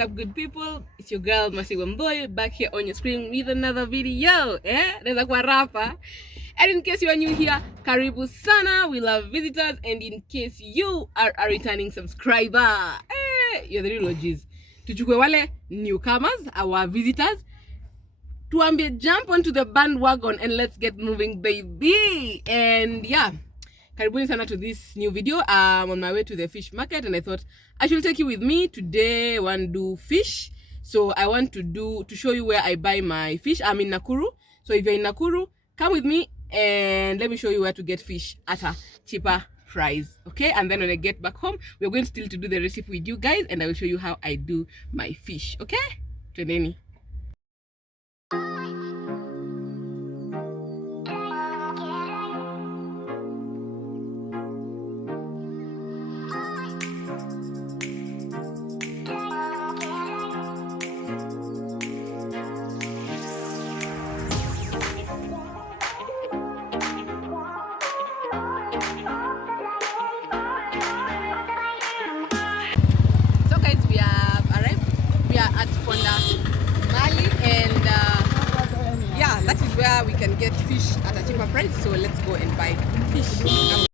up, good people? It's your girl Masi Wamboy back here on your screen with another video. There's a rapper. And in case you are new here, karibu sana. We love visitors. And in case you are a returning subscriber, you're the real OGs. Tuchukwe wale newcomers, our visitors. Tuambie, jump onto the bandwagon and let's get moving, baby. And yeah, karibuni sana to this new video. I'm on my way to the fish market and I thought I should take you with me today. I want to do fish, so I want to show you where I buy my fish. I'm in Nakuru, so if you're in Nakuru, come with me and let me show you where to get fish at a cheaper price. Okay, and then when I get back home, we're going still to do the recipe with you guys and I will show you how I do my fish. Okay, twendeni. Where we can get fish at a cheaper price, so let's go and buy fish.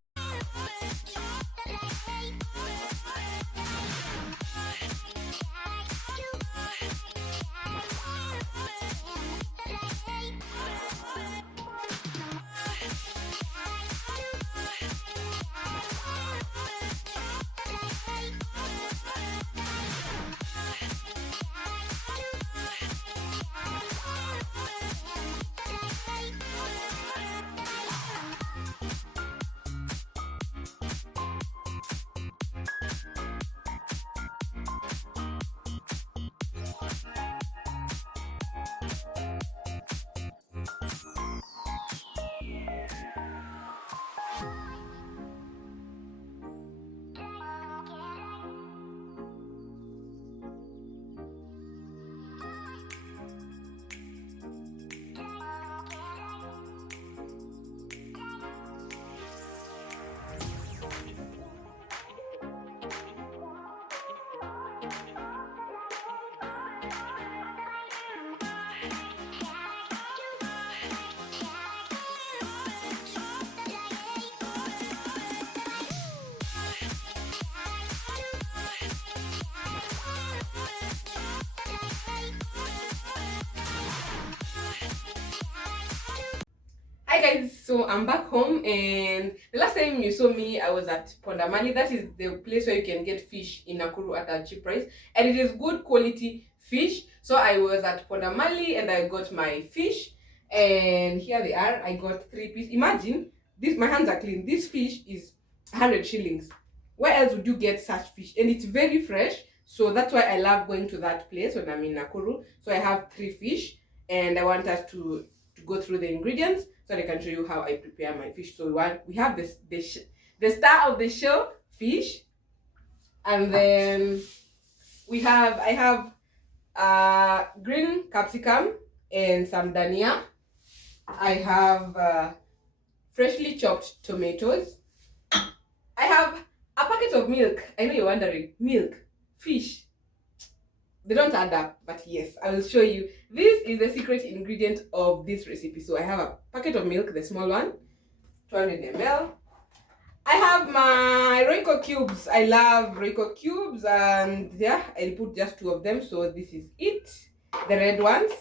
Hi guys, so I'm back home and the last time you saw me I was at Pondamani. That is the place where you can get fish in Nakuru at a cheap price and it is good quality fish. So I was at Pondamali and I got my fish and here they are. I got 3 pieces. Imagine this, my hands are clean. This fish is 100 shillings. Where else would you get such fish? And it's very fresh, so that's why I love going to that place when I'm in Nakuru. So I have 3 fish and I want us to go through the ingredients so I can show you how I prepare my fish. So we have the star of the show, fish, and then I have green capsicum and some dania. I have freshly chopped tomatoes. I have a packet of milk. I know you're wondering, milk, fish, they don't add up, but yes, I will show you. This is the secret ingredient of this recipe. So I have a packet of milk, the small one, 200 ml. I have my Royco cubes. I love Royco cubes, and yeah, I'll put just 2 of them. So this is it, the red ones,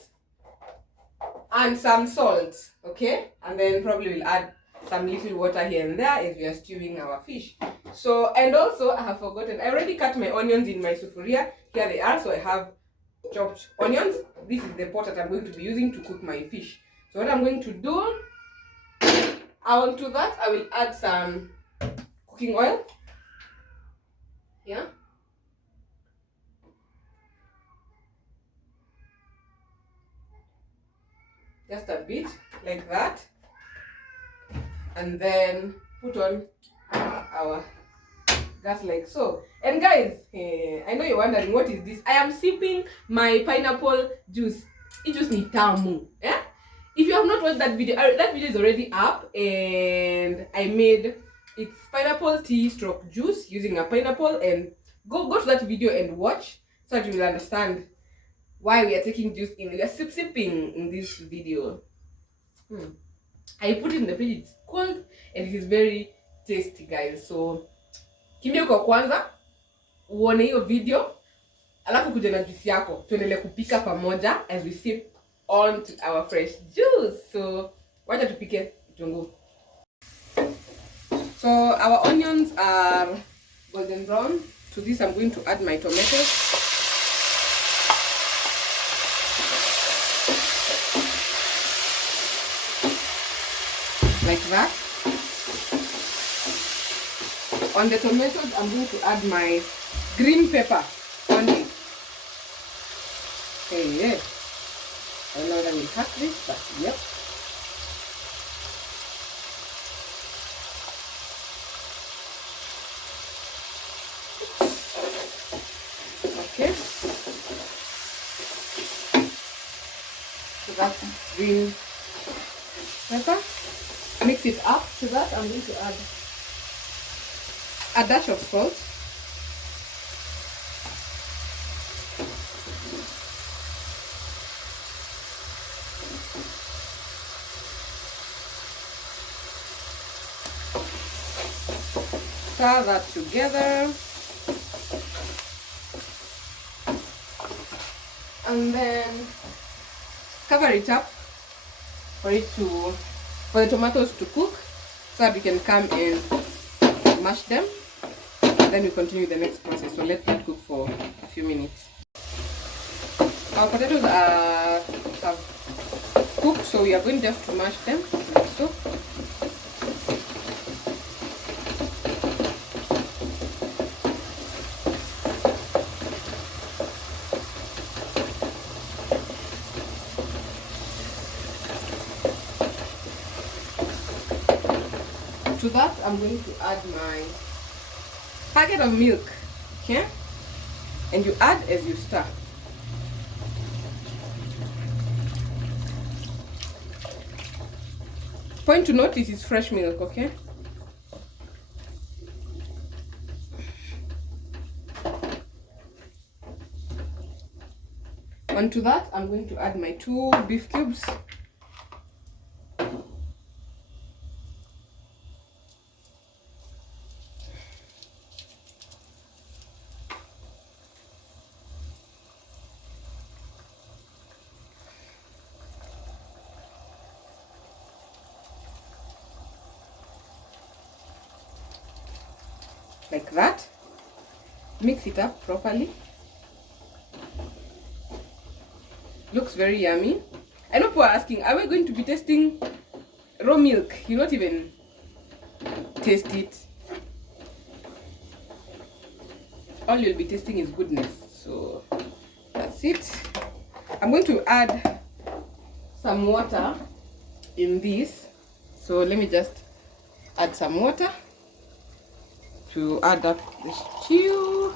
and some salt, okay? And then probably we'll add some little water here and there as we are stewing our fish. So, and also I have forgotten, I already cut my onions in my sufuria. Here they are. So I have chopped onions. This is the pot that I'm going to be using to cook my fish. So what I'm going to do, onto that I will add some cooking oil. Yeah. Just a bit like that. And then put on our gas like so. And guys, I know you're wondering what is this. I am sipping my pineapple juice. It just need tamu. Yeah? If you have not watched that video is already up, and I made it's pineapple tea stroke juice using a pineapple, and go to that video and watch. so that you will understand why we are taking juice in. We are sipping in this video. I put it in the fridge. It's cold and it is very tasty, guys. So kimbia kwa kwanza uone hiyo video, alafu kuja na juice yako tuendelee kupika pamoja as we sip on to our fresh juice. So wacha tupike kitunguu. So our onions are golden brown. To this I'm going to add my tomatoes. Like that. On the tomatoes I'm going to add my green pepper only. Hey, yeah. I don't know that will hack this, but yep. Okay. So that's green pepper. Mix it up. To that I'm going to add a dash of salt. Stir that together. And then cover it up for the tomatoes to cook, so that we can come and mash them. And then we continue the next process. So let it cook for a few minutes. Our potatoes have cooked, so we are going just to mash them like so. To that, I'm going to add my packet of milk, okay? And you add as you stir. Point to note, this is fresh milk, okay? Onto that, I'm going to add my 2 beef cubes. Like that. Mix it up properly. Looks very yummy. I know people are asking, are we going to be tasting raw milk? You not even taste it. All you'll be tasting is goodness. So that's it. I'm going to add some water in this. So let me just add some water to add up the stew.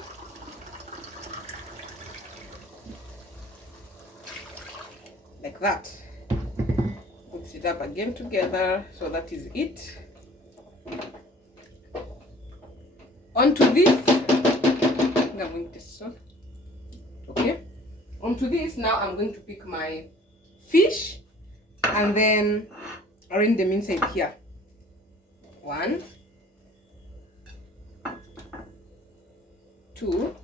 Like that. Mix it up again together. So that is it. Onto this, I'm going to salt. Okay. Onto this, now I'm going to pick my fish and then arrange them inside here. 1, 2.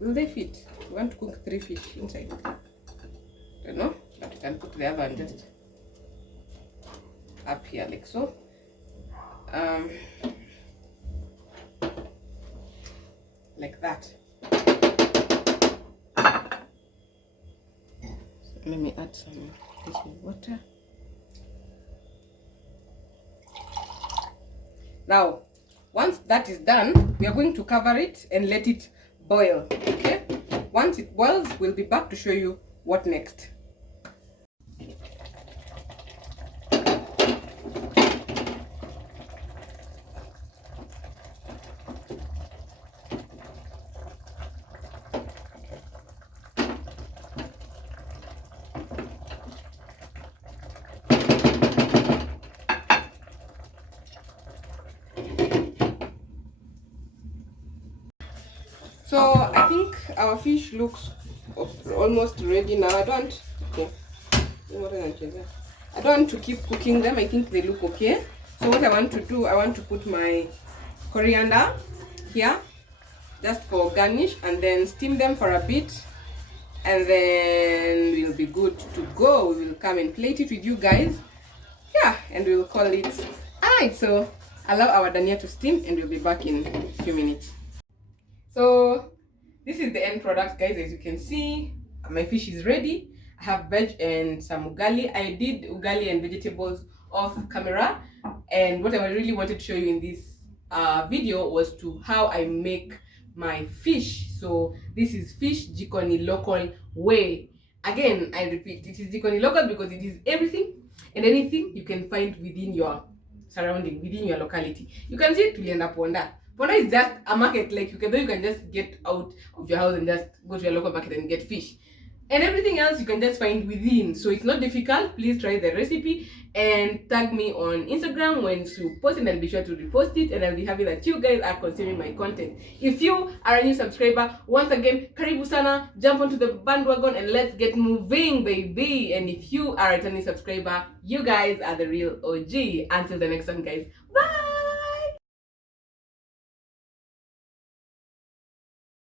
Will they fit? You want to cook 3 fish inside? I don't know, but you can put the other one just up here like so. Like that. So let me add some water. Now, once that is done, we are going to cover it and let it boil. Okay? Once it boils, we'll be back to show you what next. So I think our fish looks almost ready now. I don't want to keep cooking them. I think they look okay. So what I want to do, I want to put my coriander here just for garnish, and then steam them for a bit, and then we'll be good to go. We will come and plate it with you guys. Yeah, and we will call it. Alright, so allow our dania to steam, and we'll be back in a few minutes. So this is the end product, guys. As you can see, my fish is ready. I have veg and some ugali. I did ugali and vegetables off camera, and what I really wanted to show you in this video was to how I make my fish. So this is fish jikoni local way. Again, I repeat, it is jikoni local because it is everything and anything you can find within your surrounding, within your locality. You can see tulienda ponda. Ponda is just a market, like you can just get out of your house and just go to your local market and get fish. And everything else you can just find within. So it's not difficult. Please try the recipe and tag me on Instagram when you post, and I'll be sure to repost it, and I'll be happy that you guys are consuming my content. If you are a new subscriber, once again, karibu sana, jump onto the bandwagon and let's get moving, baby. And if you are a returning subscriber, you guys are the real OG. Until the next one, guys.